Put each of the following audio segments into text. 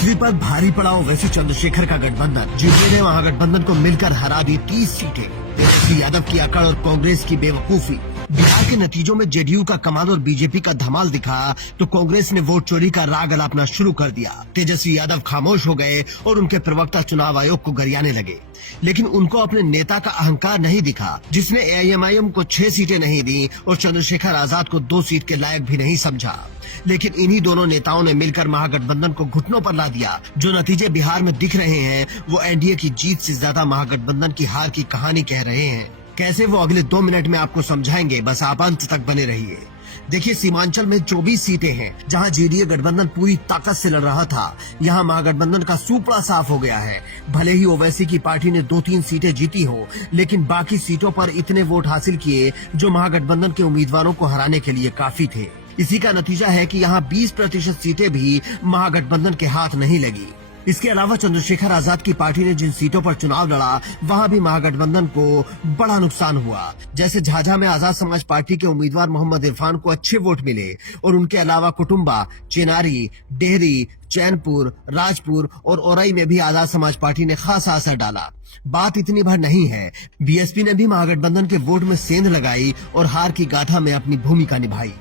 दूसरी पर भारी पड़ा ओवैसी चंद्रशेखर का गठबंधन। जेडीयू ने महागठबंधन को मिलकर हरा दी 30 सीटें। तेजस्वी यादव की अकड़ और कांग्रेस की बेवकूफी। बिहार के नतीजों में जेडीयू का कमाल और बीजेपी का धमाल दिखा तो कांग्रेस ने वोट चोरी का राग अलापना शुरू कर दिया। तेजस्वी यादव खामोश हो गए और उनके प्रवक्ता चुनाव आयोग को गरियाने लगे, लेकिन उनको अपने नेता का अहंकार नहीं दिखा, जिसने एआईएमआईएम को 6 सीटें नहीं दी और चंद्रशेखर आजाद को 2 सीट के लायक भी नहीं समझा। लेकिन इन्हीं दोनों नेताओं ने मिलकर महागठबंधन को घुटनों पर ला दिया। जो नतीजे बिहार में दिख रहे हैं वो एनडीए की जीत से ज्यादा महागठबंधन की हार की कहानी कह रहे हैं। कैसे, वो अगले 2 मिनट में आपको समझाएंगे, बस आप अंत तक बने रहिए। देखिए, सीमांचल में 24 सीटें हैं, जहां जेडीयू गठबंधन पूरी ताकत से लड़ रहा था। यहां महागठबंधन का सूपड़ा साफ हो गया है। भले ही ओवैसी की पार्टी ने 2-3 सीटें जीती हो, लेकिन बाकी सीटों पर इतने वोट हासिल किए जो महागठबंधन के उम्मीदवारों को हराने के लिए काफी थे। इसी का नतीजा है कि यहाँ 20% सीटें भी महागठबंधन के हाथ नहीं लगी। इसके अलावा चंद्रशेखर आजाद की पार्टी ने जिन सीटों पर चुनाव लड़ा, वहाँ भी महागठबंधन को बड़ा नुकसान हुआ। जैसे झाझा में आजाद समाज पार्टी के उम्मीदवार मोहम्मद इरफान को अच्छे वोट मिले और उनके अलावा कुटुम्बा, चेनारी, डेहरी, चैनपुर, राजपुर और औरई में भी आजाद समाज पार्टी ने खासा असर डाला। बात इतनी भर नहीं है, बीएसपी ने भी महागठबंधन के वोट में सेंध लगाई और हार की गाथा में अपनी भूमिका निभाई।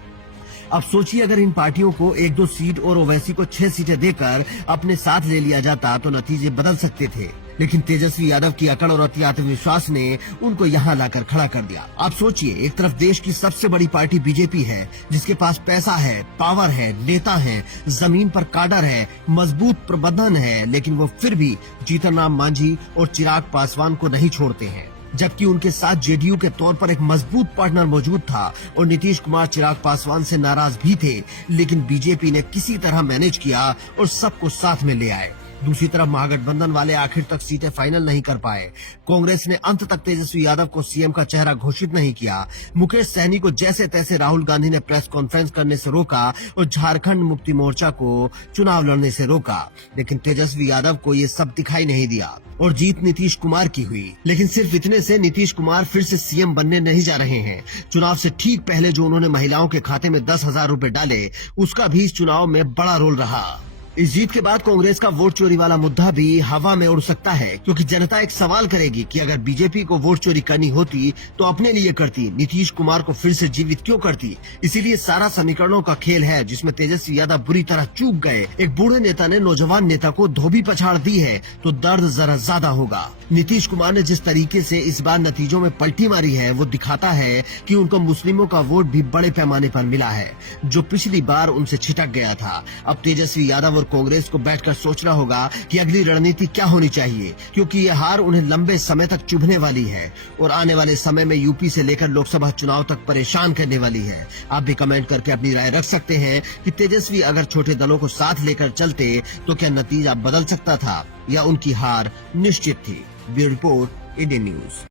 अब सोचिए, अगर इन पार्टियों को 1-2 सीट और ओवैसी को 6 सीटें देकर अपने साथ ले लिया जाता तो नतीजे बदल सकते थे, लेकिन तेजस्वी यादव की अकड़ और अति आत्मविश्वास ने उनको यहाँ लाकर खड़ा कर दिया। आप सोचिए, एक तरफ देश की सबसे बड़ी पार्टी बीजेपी है, जिसके पास पैसा है, पावर है, नेता है, जमीन पर काडर है, मजबूत प्रबंधन है, लेकिन वो फिर भी जीतन राम मांझी और चिराग पासवान को नहीं छोड़ते हैं। जबकि उनके साथ जेडीयू के तौर पर एक मजबूत पार्टनर मौजूद था और नीतीश कुमार चिराग पासवान से नाराज भी थे, लेकिन बीजेपी ने किसी तरह मैनेज किया और सबको साथ में ले आए। दूसरी तरफ महागठबंधन वाले आखिर तक सीटें फाइनल नहीं कर पाए। कांग्रेस ने अंत तक तेजस्वी यादव को सीएम का चेहरा घोषित नहीं किया। मुकेश सहनी को जैसे तैसे राहुल गांधी ने प्रेस कॉन्फ्रेंस करने से रोका और झारखंड मुक्ति मोर्चा को चुनाव लड़ने से रोका, लेकिन तेजस्वी यादव को ये सब दिखाई नहीं दिया और जीत नीतीश कुमार की हुई। लेकिन सिर्फ इतने से नीतीश कुमार फिर से सीएम बनने नहीं जा रहे हैं। चुनाव से ठीक पहले जो उन्होंने महिलाओं के खाते में 10,000 रूपए डाले, उसका भी इस चुनाव में बड़ा रोल रहा। इस जीत के बाद कांग्रेस का वोट चोरी वाला मुद्दा भी हवा में उड़ सकता है, क्योंकि जनता एक सवाल करेगी कि अगर बीजेपी को वोट चोरी करनी होती तो अपने लिए करती, नीतीश कुमार को फिर से जीवित क्यों करती। इसीलिए सारा समीकरणों का खेल है, जिसमें तेजस्वी यादव बुरी तरह चूक गए। एक बूढ़े नेता ने नौजवान नेता को धोबी पछाड़ दी है तो दर्द जरा ज्यादा होगा। नीतीश कुमार ने जिस तरीके से इस बार नतीजों में पलटी मारी है, वो दिखाता है कि उनको मुस्लिमों का वोट भी बड़े पैमाने पर मिला है, जो पिछली बार उनसे छिटक गया था। अब तेजस्वी यादव और कांग्रेस को बैठकर सोचना होगा कि अगली रणनीति क्या होनी चाहिए, क्योंकि ये हार उन्हें लंबे समय तक चुभने वाली है और आने वाले समय में यूपी से लेकर लोकसभा चुनाव तक परेशान करने वाली है। आप भी कमेंट करके अपनी राय रख सकते हैं कि तेजस्वी अगर छोटे दलों को साथ लेकर चलते तो क्या नतीजा बदल सकता था या उनकी हार निश्चित थी। Bureau report, Indian news.